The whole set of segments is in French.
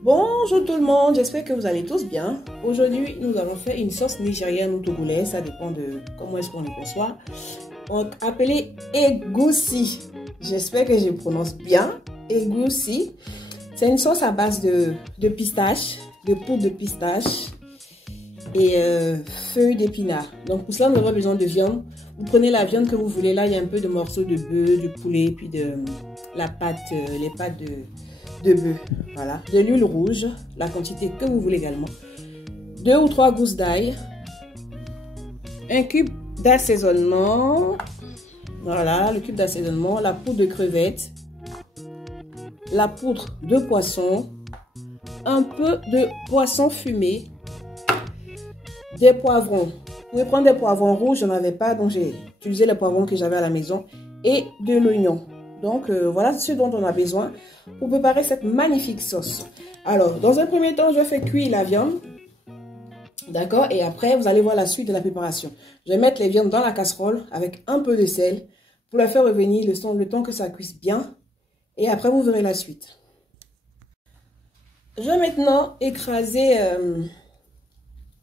Bonjour tout le monde, j'espère que vous allez tous bien. Aujourd'hui, nous allons faire une sauce nigérienne ou togolaise, ça dépend de comment est-ce qu'on le perçoit. Appelée egusi. J'espère que je prononce bien. Egusi. C'est une sauce à base de pistache, de poudre de pistache et feuilles d'épinards. Donc pour cela, nous aurons besoin de viande. Vous prenez la viande que vous voulez. Là, il y a un peu de morceaux de bœuf, de poulet, puis de la pâte, les pâtes de bœuf. Voilà. De l'huile rouge, la quantité que vous voulez également. 2 ou 3 gousses d'ail. Un cube d'assaisonnement. Voilà, le cube d'assaisonnement. La poudre de crevettes. La poudre de poisson. Un peu de poisson fumé. Des poivrons. Vous pouvez prendre des poivrons rouges, je n'en avais pas, donc j'ai utilisé les poivrons que j'avais à la maison. Et de l'oignon. Donc voilà ce dont on a besoin pour préparer cette magnifique sauce. Alors, dans un premier temps, je fais cuire la viande. D'accord? Et après, vous allez voir la suite de la préparation. Je vais mettre les viandes dans la casserole avec un peu de sel pour la faire revenir le temps que ça cuise bien. Et après, vous verrez la suite. Je vais maintenant écraser,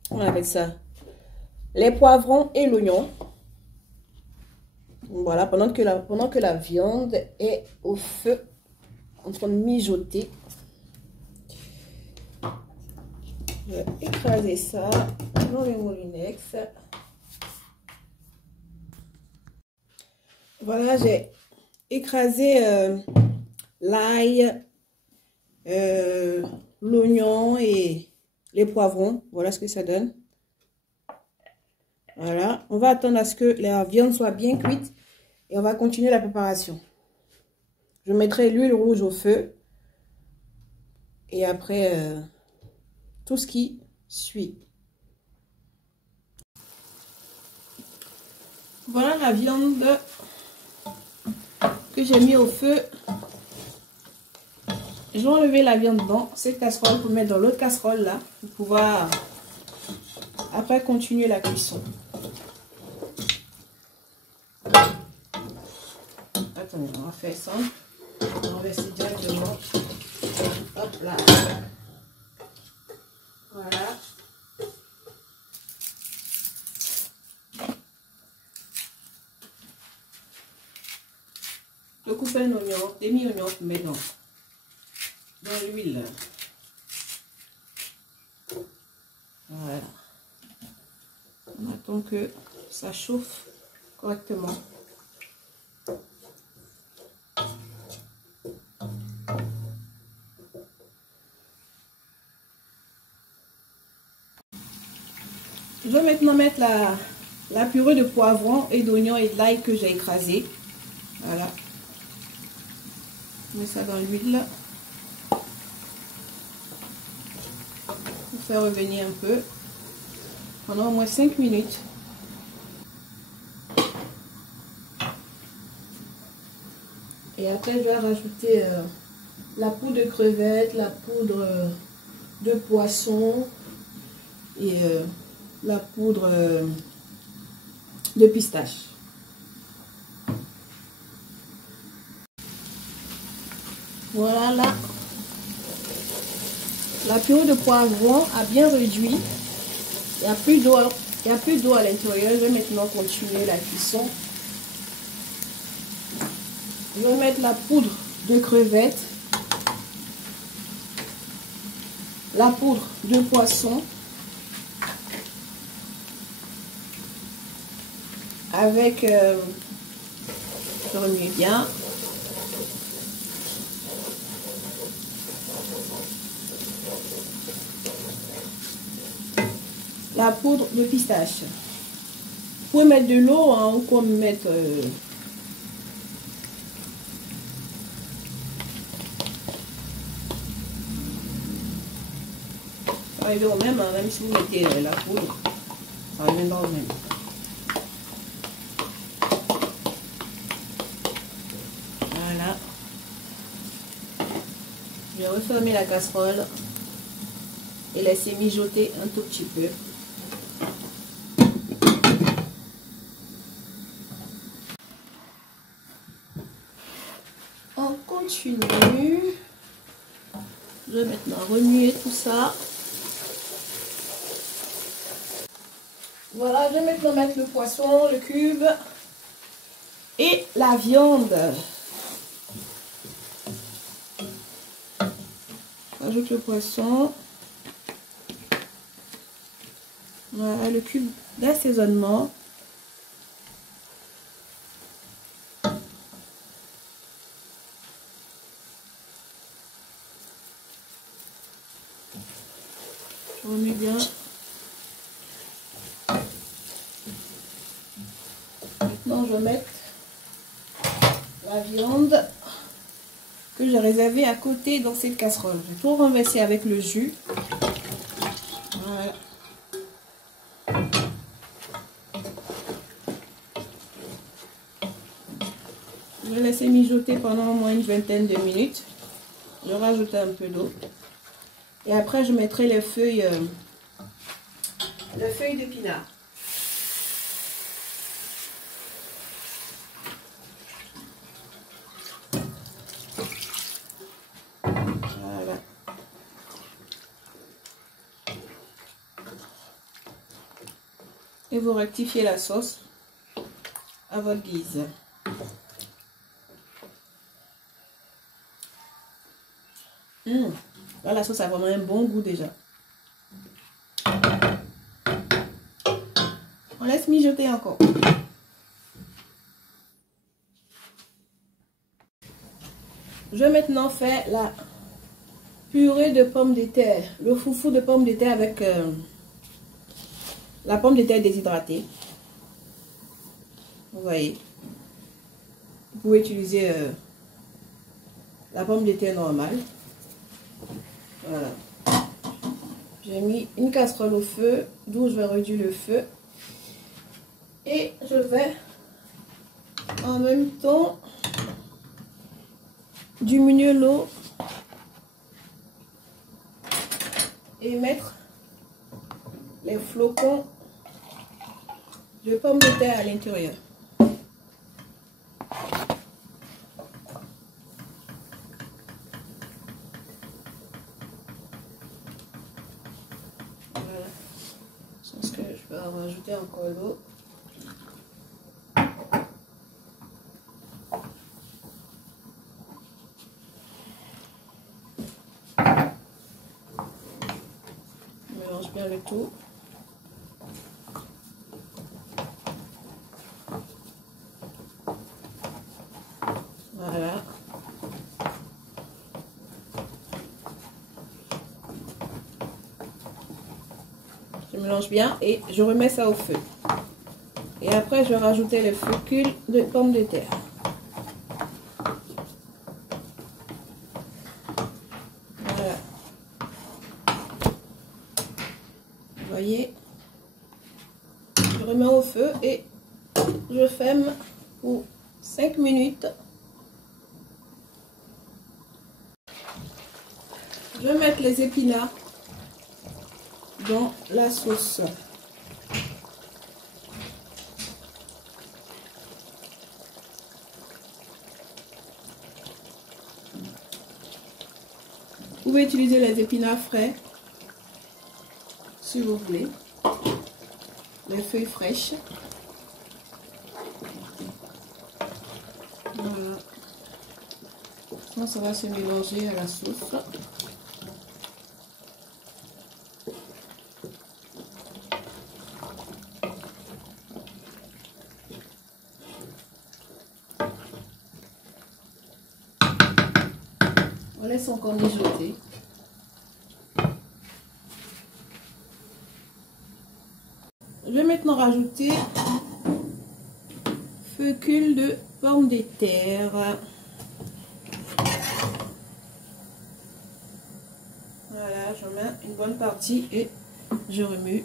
on appelle ça, les poivrons et l'oignon. Voilà, pendant que la viande est au feu, en train de mijoter. Je vais écraser ça dans le moulinex. Voilà, j'ai écrasé l'ail, l'oignon et les poivrons. Voilà ce que ça donne. Voilà, on va attendre à ce que la viande soit bien cuite et on va continuer la préparation. Je mettrai l'huile rouge au feu et après tout ce qui suit. Voilà la viande que j'ai mis au feu. Je vais enlever la viande dans cette casserole pour mettre dans l'autre casserole là pour pouvoir après continuer la cuisson. Attendez, on va faire ça. On va verser directement. Hop là. Voilà. Je coupe un oignon, demi-oignon pour mettre dans l'huile. Voilà. On attend que ça chauffe correctement. Je vais maintenant mettre la purée de poivrons et d'oignons et de l'ail que j'ai écrasé. Voilà. Je mets ça dans l'huile. Pour faire revenir un peu. Pendant au moins 5 minutes. Et après, je vais rajouter la poudre de crevettes, la poudre de poisson et la poudre de pistache. Voilà, là, la purée de poivron a bien réduit. Il n'y a plus d'eau à l'intérieur. Je vais maintenant continuer la cuisson. Je vais mettre la poudre de crevettes, la poudre de poisson, avec, je remue bien, la poudre de pistache. Vous pouvez mettre de l'eau hein, ou comme mettre ça revient au même, hein, même si vous mettez la poudre, ça reviendra au même. Voilà. Je vais refermer la casserole et laisser mijoter un tout petit peu. continue. Je vais maintenant remuer tout ça. Voilà, je vais maintenant mettre le poisson, le cube et la viande. J'ajoute le poisson. Voilà, le cube d'assaisonnement. Je remets bien. Maintenant, je vais mettre la viande que j'ai réservée à côté dans cette casserole. Je vais tout renverser avec le jus. Voilà. Je vais laisser mijoter pendant au moins une vingtaine de minutes. Je vais rajouter un peu d'eau. Et après, je mettrai les feuilles d'épinards. Voilà. Et vous rectifiez la sauce à votre guise. Là, la sauce a vraiment un bon goût déjà. On laisse mijoter encore. Je vais maintenant faire la purée de pommes de terre. Le foufou de pommes de terre avec la pomme de terre déshydratée. Vous voyez. Vous pouvez utiliser la pomme de terre normale. Voilà. J'ai mis une casserole au feu, d'où je vais réduire le feu. Et je vais en même temps diminuer l'eau et mettre les flocons de pommes de terre à l'intérieur. Voilà. Je pense que je vais en rajouter encore l'eau. Mélange bien le tout. Voilà. Je mélange bien et je remets ça au feu. Et après, je vais rajouter les fécule de pommes de terre. Voilà. Vous voyez, je remets au feu et je ferme pour 5 minutes. Je vais mettre les épinards dans la sauce. Vous pouvez utiliser les épinards frais si vous voulez, les feuilles fraîches. Voilà. Ça va se mélanger à la sauce. On laisse encore mijoter. Je vais maintenant rajouter fécule de pommes de terre. Voilà, je mets une bonne partie et je remue.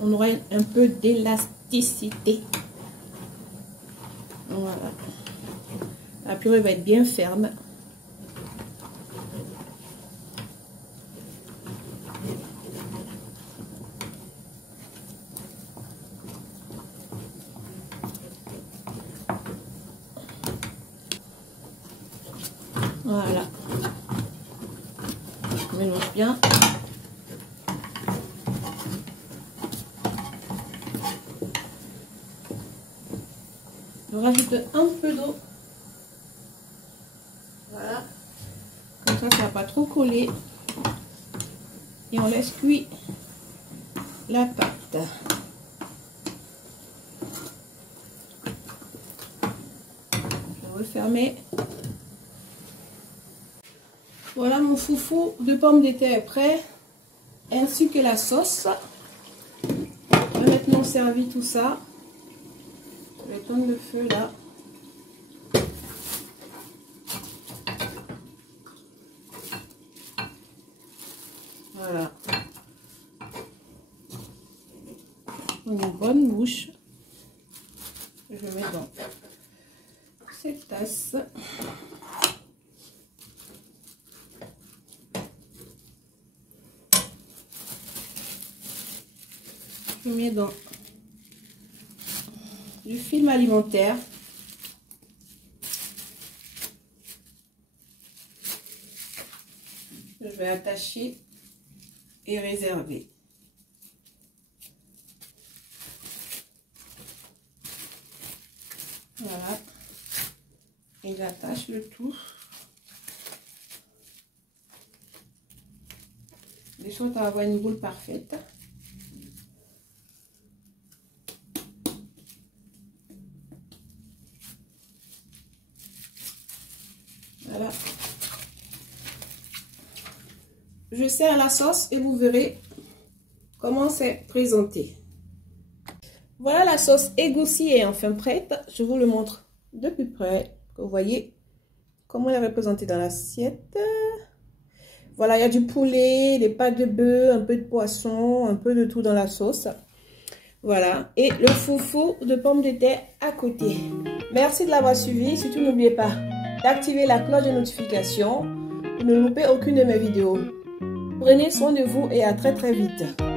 On aura un peu d'élasticité. Voilà. La purée va être bien ferme. Voilà. Je mélange bien. Je rajoute un peu d'eau. Voilà. Comme ça, ça ne va pas trop coller. Et on laisse cuire la pâte. Je vais refermer. Voilà, mon foufou de pommes de terre est prêt, ainsi que la sauce. On va maintenant servir tout ça. Je vais éteindre le feu là. Voilà. Une bonne bouche. Je mets dans cette tasse. Je mets dans du film alimentaire. Je vais attacher et réserver. Voilà. Et j'attache le tout. De sorte à avoir une boule parfaite. Voilà. Je sers la sauce et vous verrez comment c'est présenté. Voilà, la sauce égoussie est enfin prête. Je vous le montre de plus près. Vous voyez comment elle est représentée dans l'assiette. Voilà, il y a du poulet, des pâtes de bœuf, un peu de poisson, un peu de tout dans la sauce. Voilà, et le foufou de pommes de terre à côté. Merci de l'avoir suivi. Surtout, n'oubliez pas d'activer la cloche de notification pour ne louper aucune de mes vidéos. Prenez soin de vous et à très vite.